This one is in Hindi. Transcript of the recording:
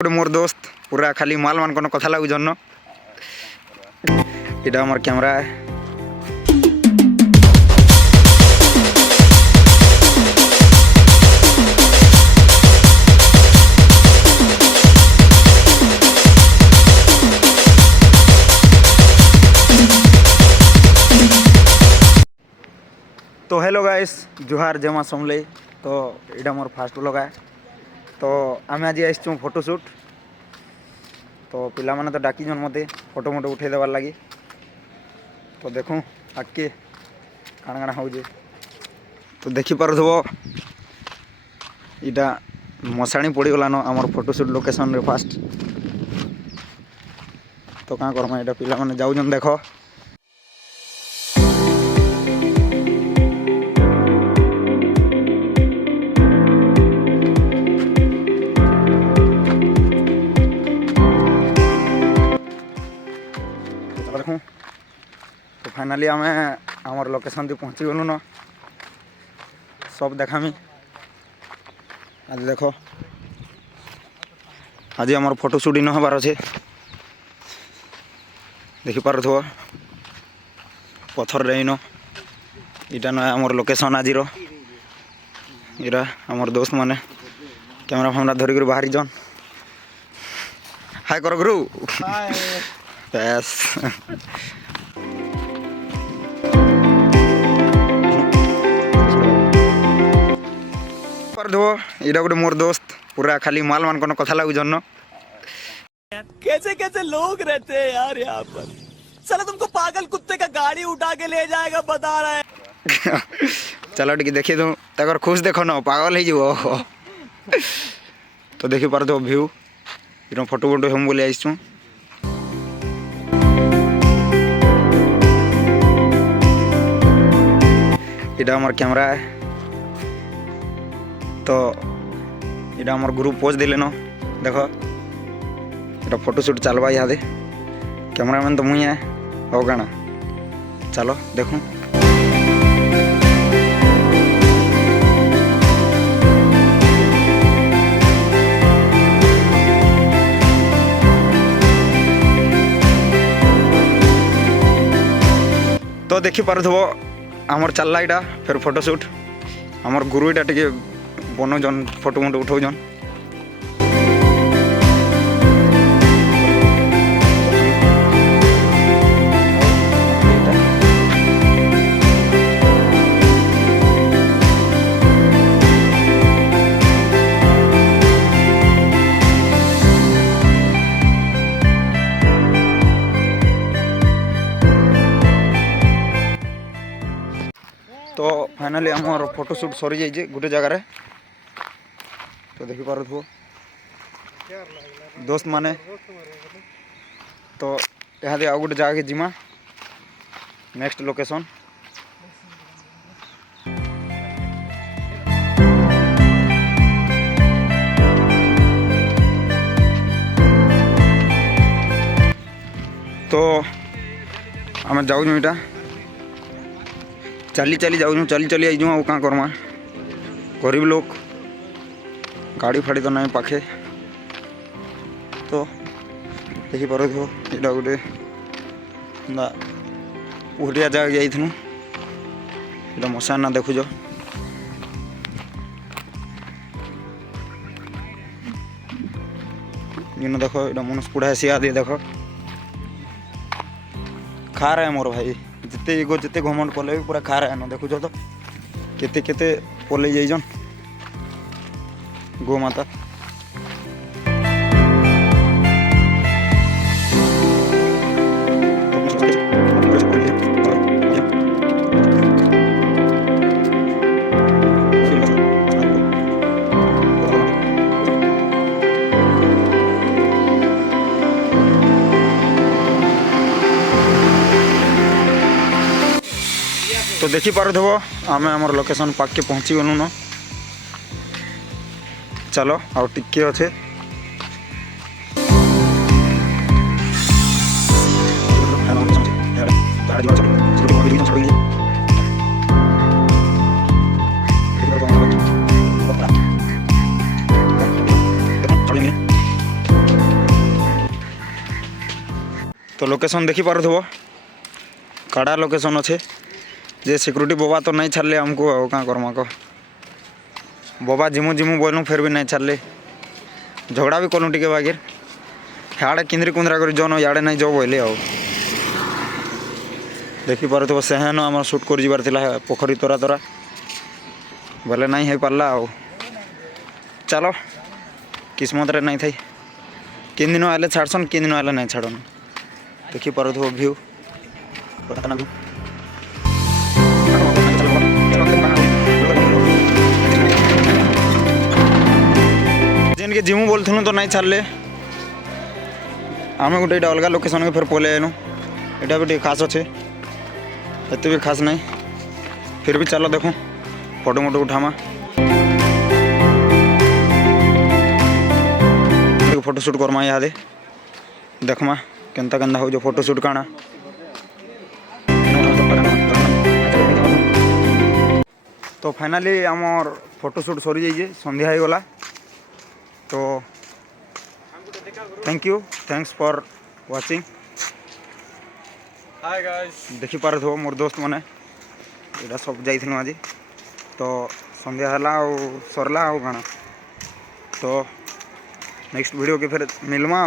मोर दोस्त पूरा खाली माल मान को कथा लागू जन इटा मोर कैमरा है। तो हेलो गाइस जुहार जमा समले। तो इटा मोर फास्ट व्लॉग है। तो आम आज आसचु फोटोशूट। तो पिला माने तो डाकी जन मते फोटो मोटो उठे देवार लगी। तो देखूँ आगे काण काण हो। तो देखी पारुथबो इटा मशाणी पड़गलान आमर फोटोशूट लोकेशन रे फास्ट। तो क्या करमा इटा पिला माने जाऊन देख। देखूँ तो फाइनाली आम आमर लोकेशन दी पहुँची गलु न। सब देखामी आज देख। आज आमर फोटोशूट इन हबार अच्छे देखी पारुथबो पत्थर रे इन इटा न आमर लोकेशन आज इरा आमर दोस्त माने कैमरा फैमरा धरिक बाहरी जन हाय कर गुरु बस इटा गोटे मोर दोस्त पूरा खाली माल मान को कथा लागू जन। कैसे कैसे लोग रहते हैं यार यहाँ पर। साला तुमको पागल कुत्ते का गाड़ी उठा के ले जाएगा बता रहा है। चलो टी देखी दूँ तक खुश देख न पागल हो। तो देखी पार व्यू इट फोटो फोटो हम बोले आसचु। इटा हमार कैमरा है। तो इटा हमार ग्रुप पोज दिले न देख इटा फोटोशूट चलवा इहादे कैमरामैन तो मुई है हो गाना। चलो देखूँ तो देखी पारुथबो आमर चलला इटा फिर फोटोशूट आमर गुरु इटा टिके बनो जन फोटो मोटो उठाऊ जन। तो फाइनाली आमर फोटोशूट सरी जाइए गोटे जगार। तो देखी पारुथबो दोस्त माने। तो यहाँ आउ गोटे जगह के जिमा नेक्स्ट लोकेशन। तो आम जाऊँ इटा चली चली जाऊँ चली चली आई जाऊँ क्या करमा गरीब लोग गाड़ी फाड़ी तो ना पाखे। तो देखी पार यहाँ गोटे पुहरिया जगह जाइनु इटा मशान ना देखुज इन देख इटा मनुष पुढ़ा सिया दिए देख खा रहा है मोर भाई जिते इगो जिते घमंड कले भी पूरा खा रहा है न देखुच। तो केते केते पलि जाइजन गो माता। तो देखी पारुथबो आम आमर लोकेशन पाक के पहुँची गलु न। चलो आउ टिके अच्छे तो लोकेशन देखी पारुथबो काड़ा लोकेशन अच्छे जे सिक्योरिटी बोबा तो नहीं छाड़ले हमको और क्या करमा को बोबा जिमु जिमु बोलूँ फिर भी नहीं छाड़ले झगड़ा भी करूँ टिके बागिर हाड़े किंद्री कुंद्रा कर जन याड़े नहीं जो बोले आओ देखी पारुथबो सेहेन आम सुट कर जीवार थिला पोखरी तोरा तोरा बोले नहीं हो पारला आओ चलो किस्मत रे नहीं थी किन दिन आए छाड़सन किन दिन आए नहीं छाड़न देखी पारुथबो व्यू जेन के जिमु बोलथुनु तो नहीं छाड़ले आम गोटे अलग लोकेशन के फिर पलि आनु यहाँ भी खास अच्छे एत भी खास नहीं फिर भी चलो देखो फोटो मोटो उठामा फोटो शूट करमा यहाँ देखमा केनता केनता हो जो फोटो शूट काना तो फाइनाली आमर फोटो शूट सरी जाइए संध्या हो गला तो thank you thanks for watching hi guys देखी पारुथबो मोर दोस्त मैंने यहाँ सब जाइथिलु आज तो संध्या हला सरला काना तो नेक्स्ट वीडियो के फिर मिलमा